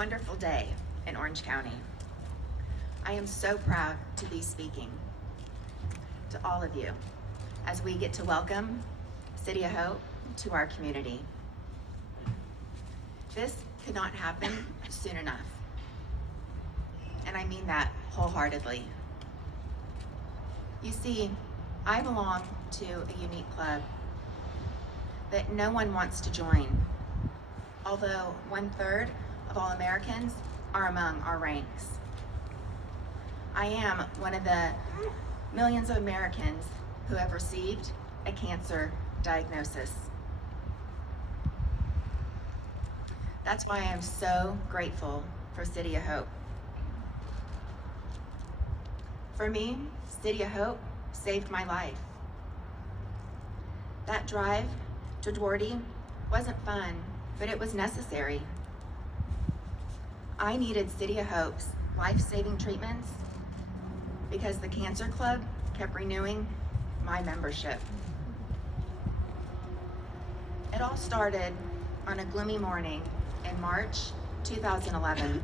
wonderful day in Orange County. I am so proud to be speaking to all of you as we get to welcome City of Hope to our community. This could not happen soon enough, and I mean that wholeheartedly. You see, I belong to a unique club that no one wants to join, although 1/3 of all Americans are among our ranks. I am one of the millions of Americans who have received a cancer diagnosis. That's why I am so grateful for City of Hope. For me, City of Hope saved my life. That drive to Duarte wasn't fun, but it was necessary. I needed City of Hope's life-saving treatments because the Cancer Club kept renewing my membership. It all started on a gloomy morning in March 2011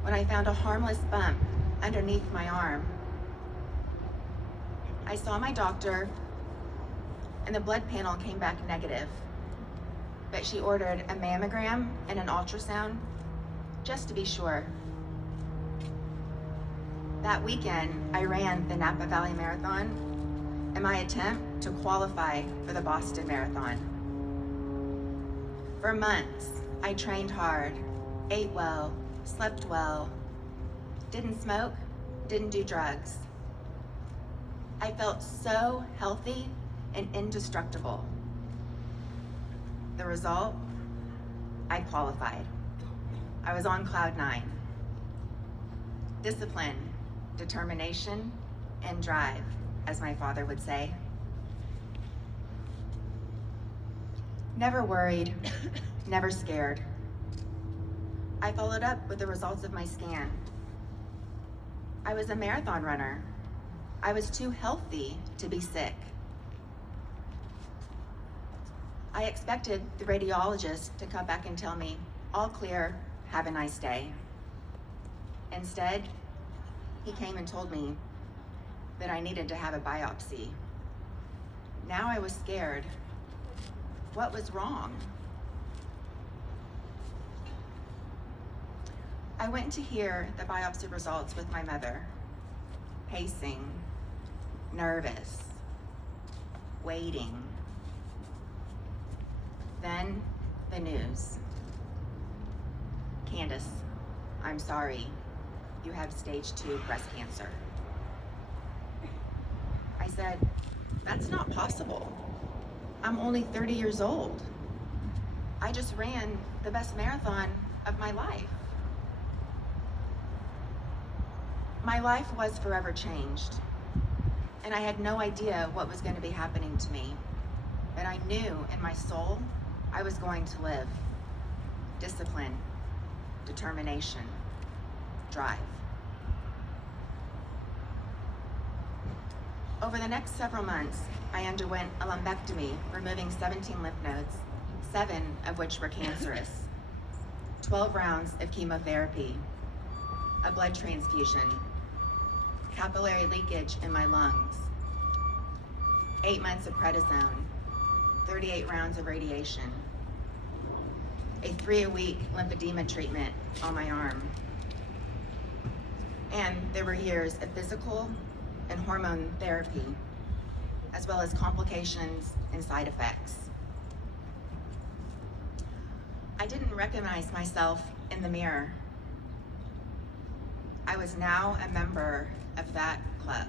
when I found a harmless bump underneath my arm. I saw my doctor and the blood panel came back negative, but she ordered a mammogram and an ultrasound just to be sure. That weekend, I ran the Napa Valley Marathon in my attempt to qualify for the Boston Marathon. For months, I trained hard, ate well, slept well, didn't smoke, didn't do drugs. I felt so healthy and indestructible. The result, I qualified. I was on cloud 9. Discipline, determination, and drive, as my father would say. Never worried, never scared. I followed up with the results of my scan. I was a marathon runner. I was too healthy to be sick. I expected the radiologist to come back and tell me, all clear, have a nice day. Instead, he came and told me that I needed to have a biopsy. Now I was scared. What was wrong? I went to hear the biopsy results with my mother, pacing, nervous, waiting. Then the news. Candace, I'm sorry, you have stage 2 breast cancer. I said, that's not possible. I'm only 30 years old. I just ran the best marathon of my life. My life was forever changed, and I had no idea what was going to be happening to me, but I knew in my soul I was going to live. Discipline, determination, drive. Over the next several months, I underwent a lumpectomy, removing 17 lymph nodes, 7 of which were cancerous, 12 rounds of chemotherapy, a blood transfusion, capillary leakage in my lungs, 8 months of prednisone, 38 rounds of radiation, a 3-a-week lymphedema treatment on my arm. And there were years of physical and hormone therapy, as well as complications and side effects. I didn't recognize myself in the mirror. I was now a member of that club.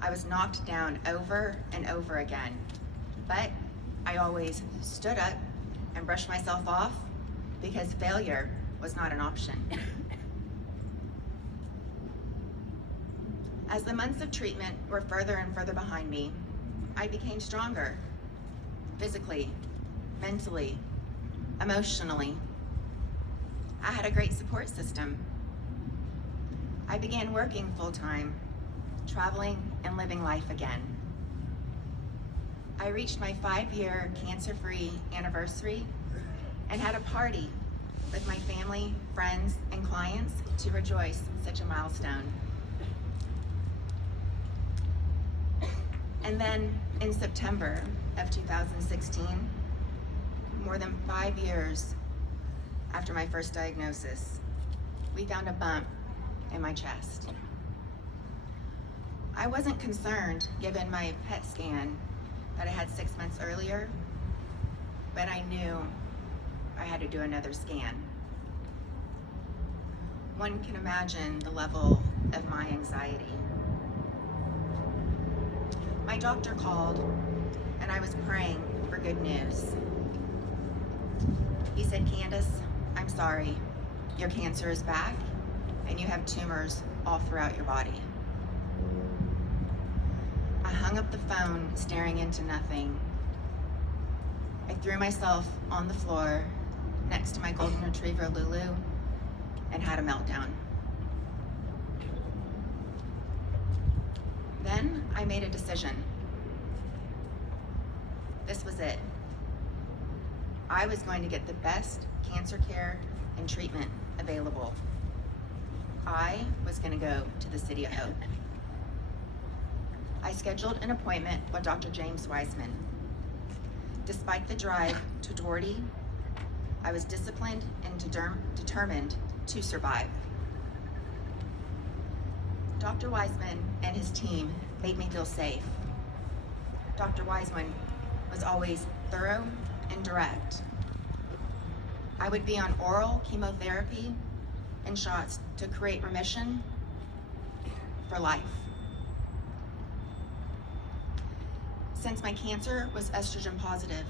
I was knocked down over and over again, but I always stood up and brushed myself off because failure was not an option. As the months of treatment were further and further behind me, I became stronger, physically, mentally, emotionally. I had a great support system. I began working full-time, traveling and living life again. I reached my 5-year cancer-free anniversary and had a party with my family, friends, and clients to rejoice such a milestone. And then in September of 2016, more than 5 years after my first diagnosis, we found a bump in my chest. I wasn't concerned given my PET scan that I had 6 months earlier, but I knew I had to do another scan. One can imagine the level of my anxiety. My doctor called and I was praying for good news. He said, "Candace, I'm sorry, your cancer is back and you have tumors all throughout your body." I hung up the phone, staring into nothing. I threw myself on the floor next to my golden retriever, Lulu, and had a meltdown. Then I made a decision. This was it. I was going to get the best cancer care and treatment available. I was going to go to the City of Hope. I scheduled an appointment with Dr. James Wiseman. Despite the drive to Doherty, I was disciplined and determined to survive. Dr. Wiseman and his team made me feel safe. Dr. Wiseman was always thorough and direct. I would be on oral chemotherapy and shots to create remission for life. Since my cancer was estrogen positive,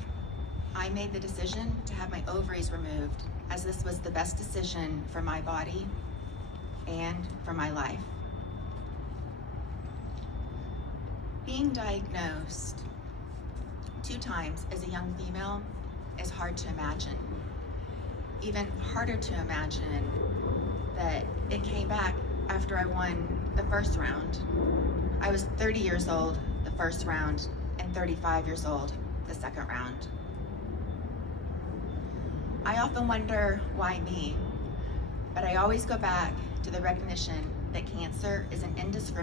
I made the decision to have my ovaries removed, as this was the best decision for my body and for my life. Being diagnosed 2 times as a young female is hard to imagine. Even harder to imagine that it came back after I won the first round. I was 30 years old the first round and 35 years old the second round. I often wonder why me, but I always go back to the recognition that cancer is an indiscriminate